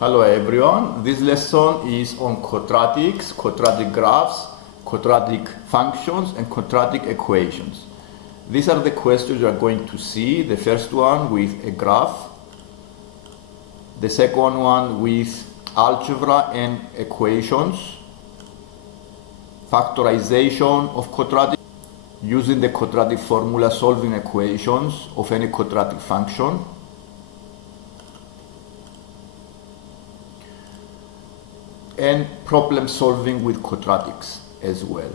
Hello everyone, this lesson is on quadratics, quadratic graphs, quadratic functions and quadratic equations. These are the questions you are going to see. The first one with a graph, the second one with algebra and equations, factorization of quadratic, using the quadratic formula solving equations of any quadratic function, and problem solving with quadratics as well.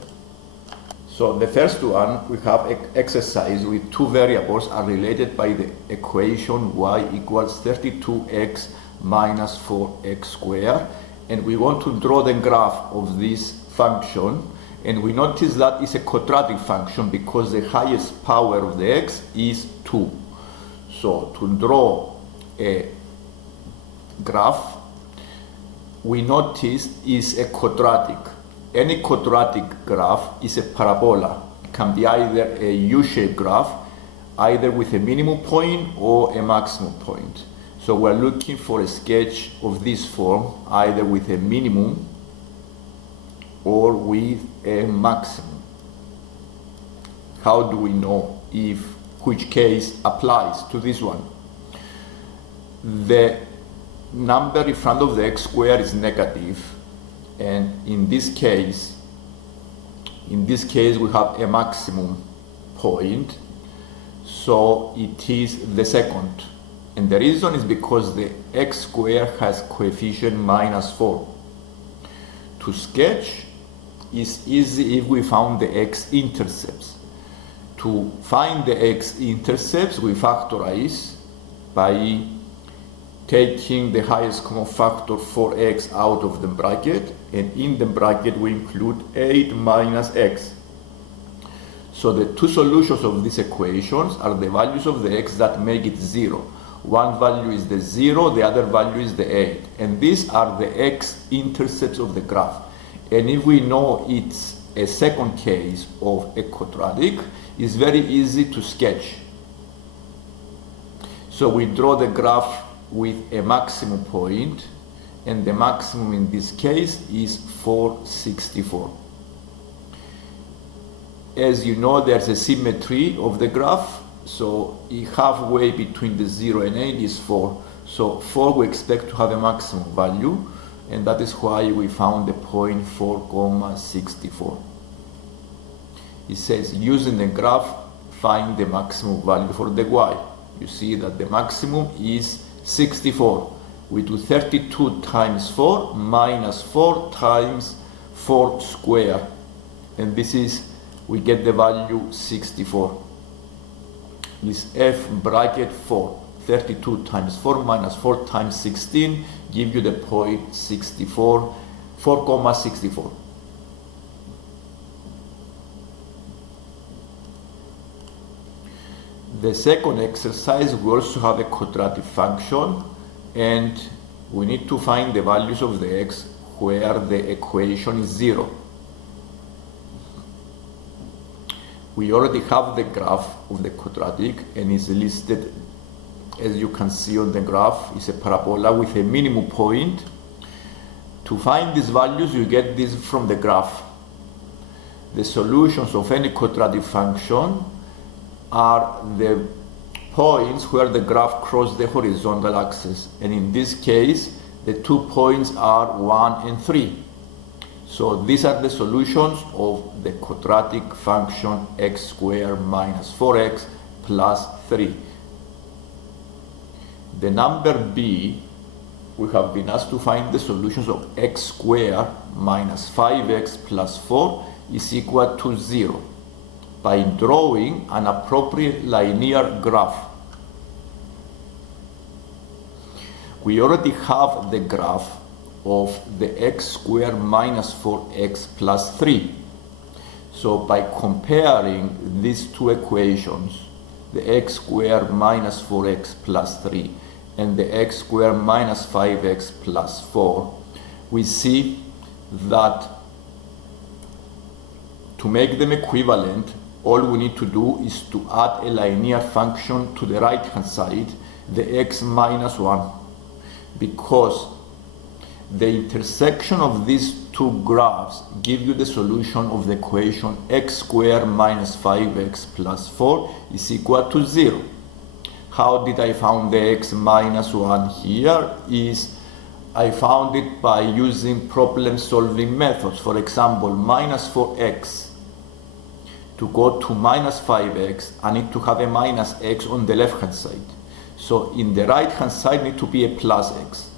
So the first one, we have an exercise with two variables are related by the equation y equals 32x minus 4x squared, and we want to draw the graph of this function, and we notice that it's a quadratic function because the highest power of the x is 2. So to draw a graph, we notice is a quadratic. Any quadratic graph is a parabola. It can be either a U-shaped graph, either with a minimum point or a maximum point. So we're looking for a sketch of this form, either with a minimum or with a maximum. How do we know which case applies to this one? The number in front of the x squared is negative, and in this case we have a maximum point, so it is the second, and the reason is because the x squared has coefficient minus 4. To sketch is easy if we found the x-intercepts. To find the x-intercepts, we factorize by taking the highest common factor 4x out of the bracket, and in the bracket we include 8 minus x. So the two solutions of these equations are the values of the x that make it 0. One value is the 0, the other value is the 8. And these are the x-intercepts of the graph. And if we know it's a second case of a quadratic, it's very easy to sketch. So we draw the graph with a maximum point, and the maximum in this case is 464. As you know, there's a symmetry of the graph, so halfway between the 0 and 8 is 4. So 4 we expect to have a maximum value, and that is why we found the point 4,64. It says using the graph find the maximum value for the y. You see that the maximum is 64. We do 32 times 4 minus 4 times 4 squared, and this is, we get the value 64. This f bracket 4. 32 times 4 minus 4 times 16 give you the point 64, 4,64. The second exercise, we also have a quadratic function, and we need to find the values of the x where the equation is 0. We already have the graph of the quadratic, and it's listed, as you can see on the graph, it's a parabola with a minimum point. To find these values, you get this from the graph. The solutions of any quadratic function are the points where the graph crosses the horizontal axis, and in this case the 2 points are 1 and 3. So these are the solutions of the quadratic function x squared minus 4x plus 3. The number b, we have been asked to find the solutions of x squared minus 5x plus 4 is equal to 0 by drawing an appropriate linear graph. We already have the graph of the x squared minus 4x plus 3. So by comparing these two equations, the x squared minus 4x plus 3 and the x squared minus 5x plus 4, we see that to make them equivalent, all we need to do is to add a linear function to the right hand side, the x minus 1, because The intersection of these two graphs give you the solution of the equation x squared minus 5x plus 4 is equal to 0. How did I found the x minus 1 here? I found it by using problem solving methods. For example, minus 4x. To go to minus 5x, I need to have a minus x on the left hand side. So in the right hand side need to be a plus x.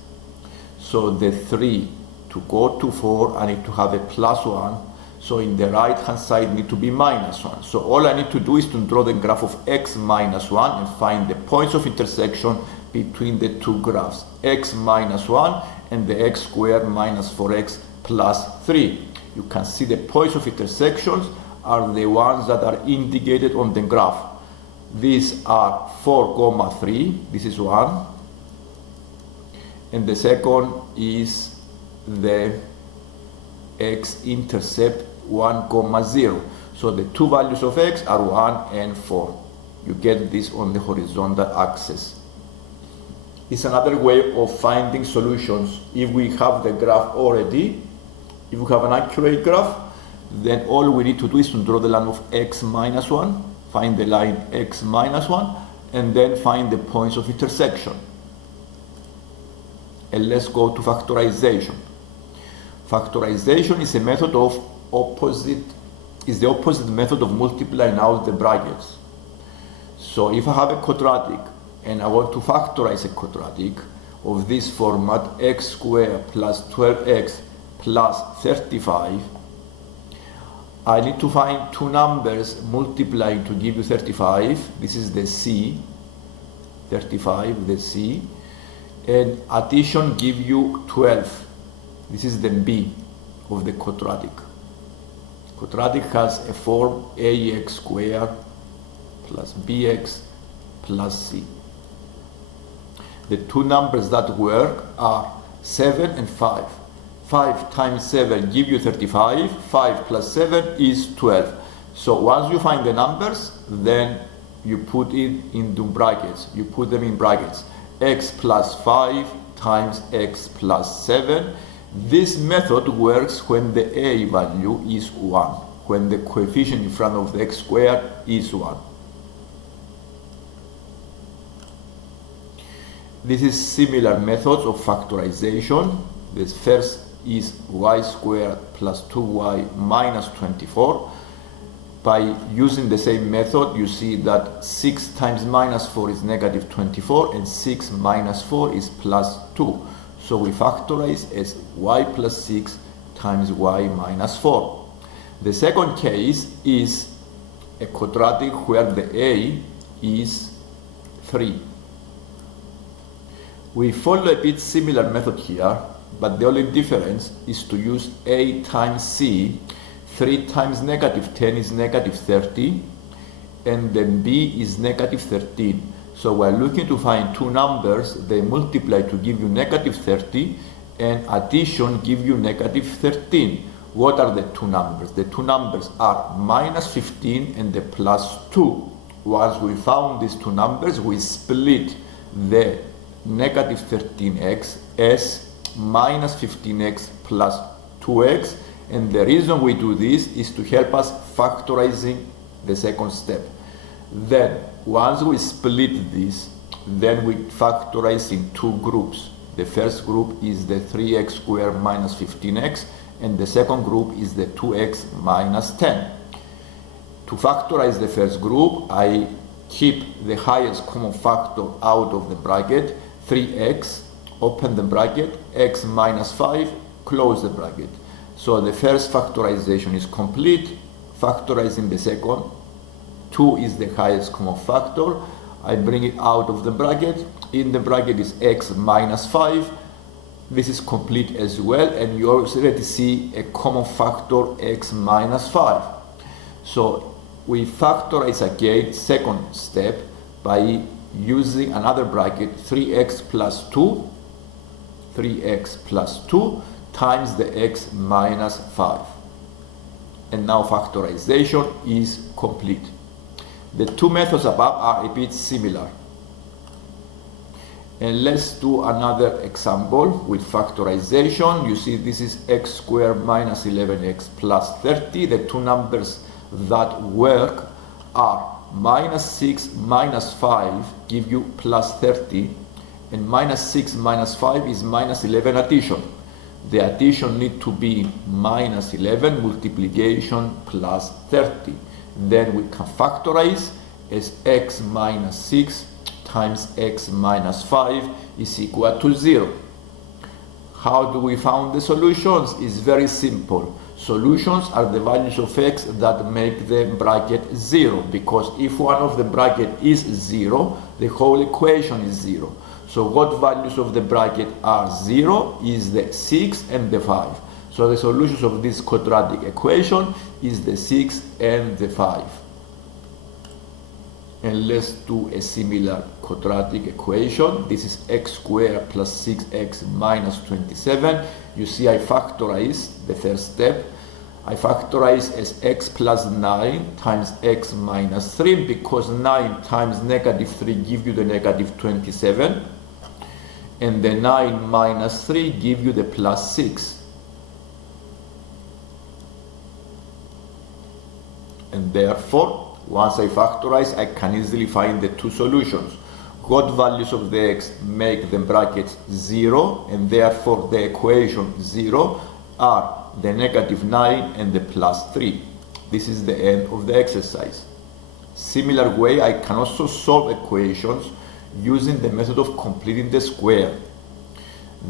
So the 3 to go to 4, I need to have a plus 1. So in the right hand side need to be minus 1. So all I need to do is to draw the graph of x minus 1 and find the points of intersection between the two graphs, x minus 1 and the x squared minus 4x plus 3. You can see the points of intersections are the ones that are indicated on the graph. These are 4, 3, this is 1, and the second is the x-intercept 1, 0. So the two values of x are 1 and 4. You get this on the horizontal axis. It's another way of finding solutions. If we have the graph already, if we have an accurate graph, then all we need to do is to draw the line of x minus 1, find the line x minus 1, and then find the points of intersection. And let's go to factorization. Factorization is a method of the opposite method of multiplying out the brackets. So if I have a quadratic and I want to factorize a quadratic of this format, x squared plus 12x plus 35, I need to find two numbers multiplying to give you 35. This is the C, 35, the C, and addition give you 12. This is the B of the quadratic. Quadratic has a form ax squared plus bx plus c. The two numbers that work are 7 and 5. 5 times 7 give you 35, 5 plus 7 is 12. So once you find the numbers, then you put it into brackets. You put them in brackets. X plus 5 times x plus 7. This method works when the a value is 1, when the coefficient in front of the x squared is 1. This is similar methods of factorization. The first is y squared plus 2y minus 24. By using the same method, you see that 6 times minus 4 is negative 24 and 6 minus 4 is plus 2. So we factorize as y plus 6 times y minus 4. The second case is a quadratic where the a is 3. We follow a bit similar method here, but the only difference is to use a times c. 3 times negative 10 is negative 30, and then b is negative 13. So we're looking to find two numbers, they multiply to give you negative 30, and addition give you negative 13. What are the two numbers? The two numbers are minus 15 and the plus 2. Once we found these two numbers, we split the negative 13x as minus 15x plus 2x, and the reason we do this is to help us factorizing the second step. Then once we split this, then we factorize in two groups. The first group is the 3x squared minus 15x, and the second group is the 2x minus 10. To factorize the first group, I keep the highest common factor out of the bracket, 3x, open the bracket, x minus 5, close the bracket. So the first factorization is complete. Factorizing the second, 2 is the highest common factor. I bring it out of the bracket. In the bracket is x minus 5. This is complete as well, and you already see a common factor x minus 5. So we factorize again, second step, by using another bracket, 3x plus 2, 3x plus 2 times the x minus 5. And now factorization is complete. The two methods above are a bit similar. And let's do another example with factorization. You see this is x squared minus 11x plus 30. The two numbers that work are minus 6 minus 5 give you plus 30, and minus 6 minus 5 is minus 11 addition. The addition need to be minus 11 multiplication plus 30. Then we can factorize as x minus 6 times x minus 5 is equal to 0. How do we find the solutions? It's very simple. Solutions are the values of x that make the bracket 0, because if one of the bracket is 0, the whole equation is 0. So what values of the bracket are 0 is the 6 and the 5. So the solutions of this quadratic equation is the 6 and the 5. And let's do a similar quadratic equation. This is x squared plus 6x minus 27. You see I factorize the first step. I factorize as x plus 9 times x minus 3, because 9 times negative 3 give you the negative 27. And the 9 minus 3 give you the plus 6. And therefore, once I factorize, I can easily find the two solutions. What values of the x make the brackets 0, and therefore the equation 0, are the negative 9 and the plus 3. This is the end of the exercise. Similar way, I can also solve equations using the method of completing the square.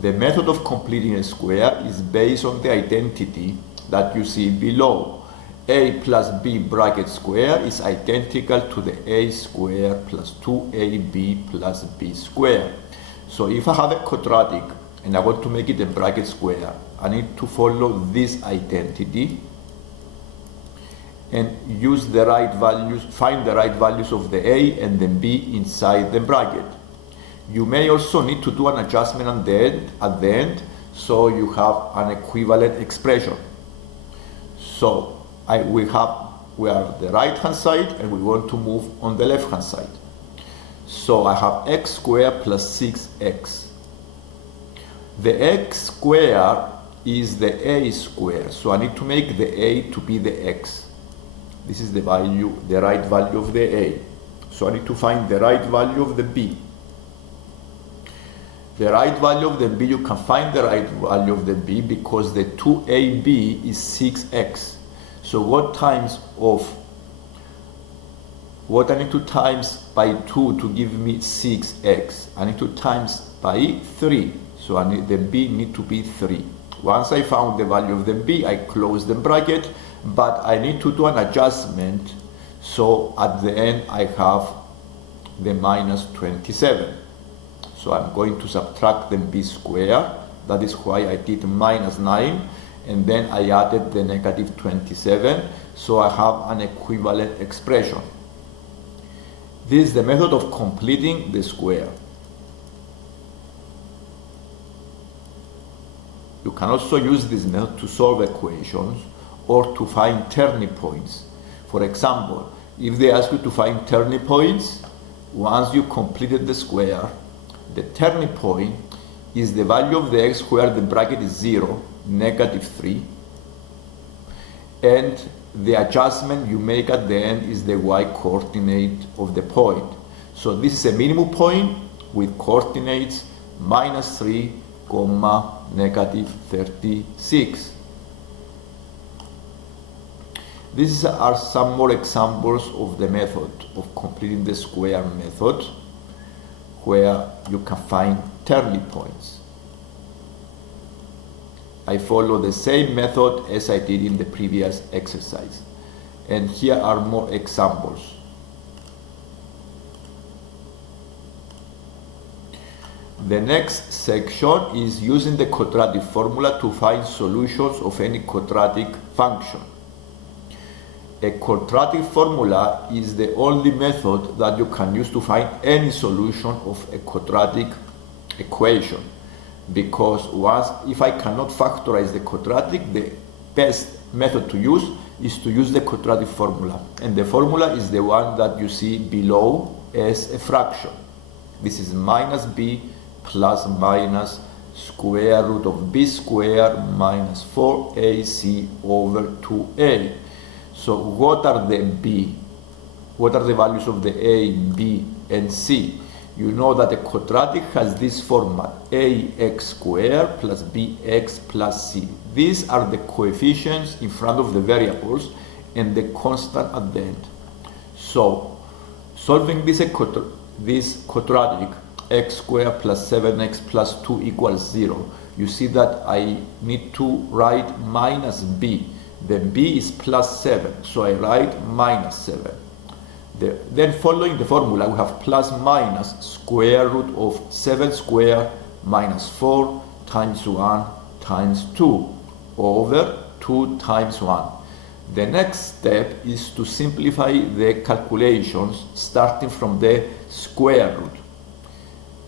The method of completing a square is based on the identity that you see below. A plus b bracket square is identical to the a square plus 2ab plus b square. So if I have a quadratic and I want to make it a bracket square, I need to follow this identity and use the right values, find the right values of the a and the b inside the bracket. You may also need to do an adjustment at the end, so you have an equivalent expression. So we are the right hand side and we want to move on the left hand side. So I have x squared plus 6x. The x squared is the a square, so I need to make the a to be the x. This is the value, the right value of the a. So I need to find the right value of the b. The right value of the b, you can find the right value of the b because the 2ab is 6x. So what I need to times by 2 to give me 6x? I need to times by 3. So the b need to be 3. Once I found the value of the b, I close the bracket, but I need to do an adjustment. So at the end, I have the minus 27. So I'm going to subtract the b squared. That is why I did minus 9. And then I added the negative 27, so I have an equivalent expression. This is the method of completing the square. You can also use this method to solve equations or to find turning points. For example, if they ask you to find turning points, once you completed the square, the turning point is the value of the x where the bracket is 0, negative 3, and the adjustment you make at the end is the y coordinate of the point. So this is a minimum point with coordinates minus 3, negative 36. These are some more examples of the method of completing the square method, where you can find turning points. I follow the same method as I did in the previous exercise. And here are more examples. The next section is using the quadratic formula to find solutions of any quadratic function. A quadratic formula is the only method that you can use to find any solution of a quadratic equation. Because if I cannot factorize the quadratic, the best method to use is to use the quadratic formula. And the formula is the one that you see below as a fraction. This is minus b plus minus square root of b squared minus 4ac over 2a. So what are the b? What are the values of the a, b, and c? You know that a quadratic has this format: ax squared plus bx plus c. These are the coefficients in front of the variables and the constant at the end. So solving this quadratic, x squared plus 7x plus 2 equals 0, you see that I need to write minus b. The b is plus 7, so I write minus 7. Then following the formula, we have plus minus square root of 7 squared minus 4 times 1 times 2 over 2 times 1. The next step is to simplify the calculations starting from the square root.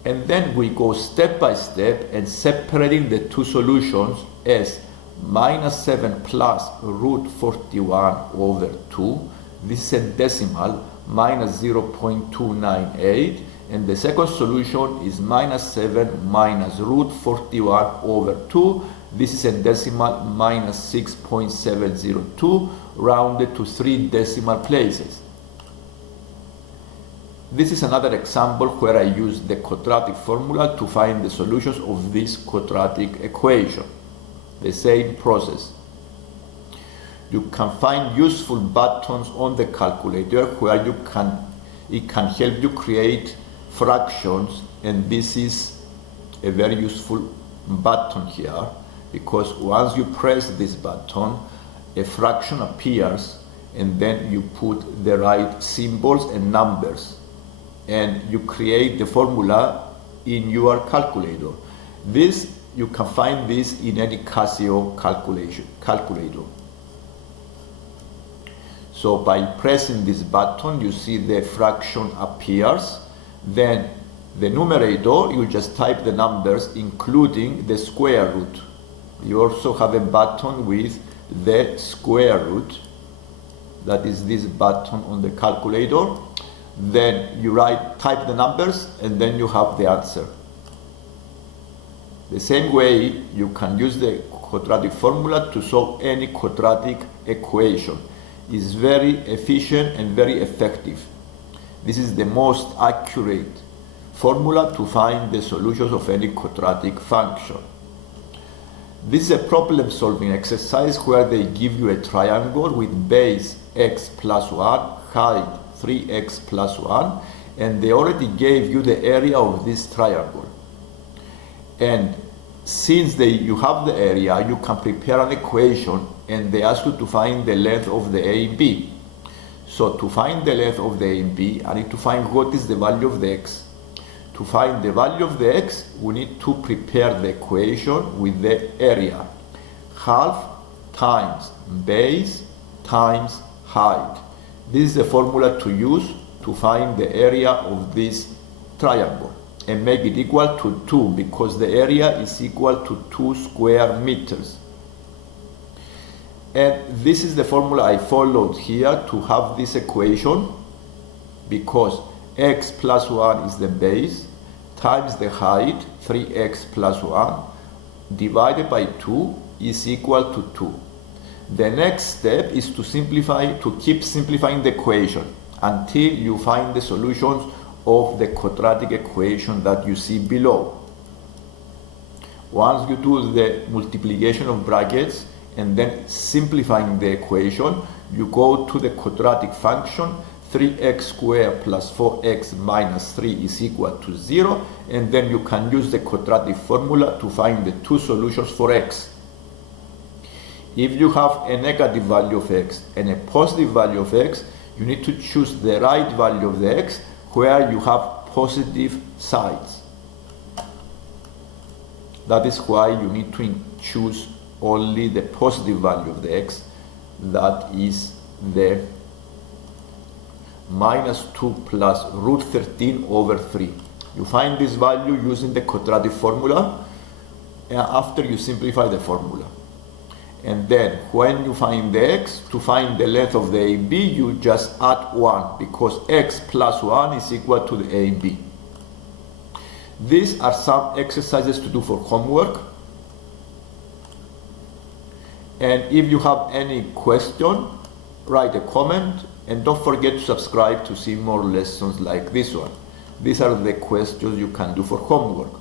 And then we go step by step and separating the two solutions as minus 7 plus root 41 over 2. This is a decimal, minus 0.298. And the second solution is minus 7 minus root 41 over 2. This is a decimal, minus 6.702, rounded to 3 decimal places. This is another example where I use the quadratic formula to find the solutions of this quadratic equation. The same process. You can find useful buttons on the calculator where it can help you create fractions, and this is a very useful button here, because once you press this button, a fraction appears and then you put the right symbols and numbers and you create the formula in your calculator. You can find this in any Casio calculator. So by pressing this button, you see the fraction appears. Then the numerator, you just type the numbers including the square root. You also have a button with the square root. That is this button on the calculator. Then you type the numbers and then you have the answer. The same way you can use the quadratic formula to solve any quadratic equation. It's very efficient and very effective. This is the most accurate formula to find the solutions of any quadratic function. This is a problem solving exercise where they give you a triangle with base x plus 1, height 3x plus 1, and they already gave you the area of this triangle. And since you have the area, you can prepare an equation, and they ask you to find the length of the A and B. So to find the length of the A and B, I need to find what is the value of the x. To find the value of the x, we need to prepare the equation with the area. Half times base times height. This is the formula to use to find the area of this triangle and make it equal to 2, because the area is equal to 2 square meters. And this is the formula I followed here to have this equation, because x plus 1 is the base times the height, 3x plus 1, divided by 2 is equal to 2. The next step is to keep simplifying the equation until you find the solutions of the quadratic equation that you see below. Once you do the multiplication of brackets and then simplifying the equation, you go to the quadratic function. 3x squared plus 4x minus 3 is equal to 0, and then you can use the quadratic formula to find the two solutions for x. If you have a negative value of x and a positive value of x, you need to choose the right value of the x where you have positive sides. That is why you need to choose only the positive value of the x, that is the minus 2 plus root 13 over 3. You find this value using the quadratic formula after you simplify the formula. And then when you find the x, to find the length of the A and B, you just add 1, because x plus 1 is equal to the A and B. These are some exercises to do for homework. And if you have any question, write a comment, and don't forget to subscribe to see more lessons like this one. These are the questions you can do for homework.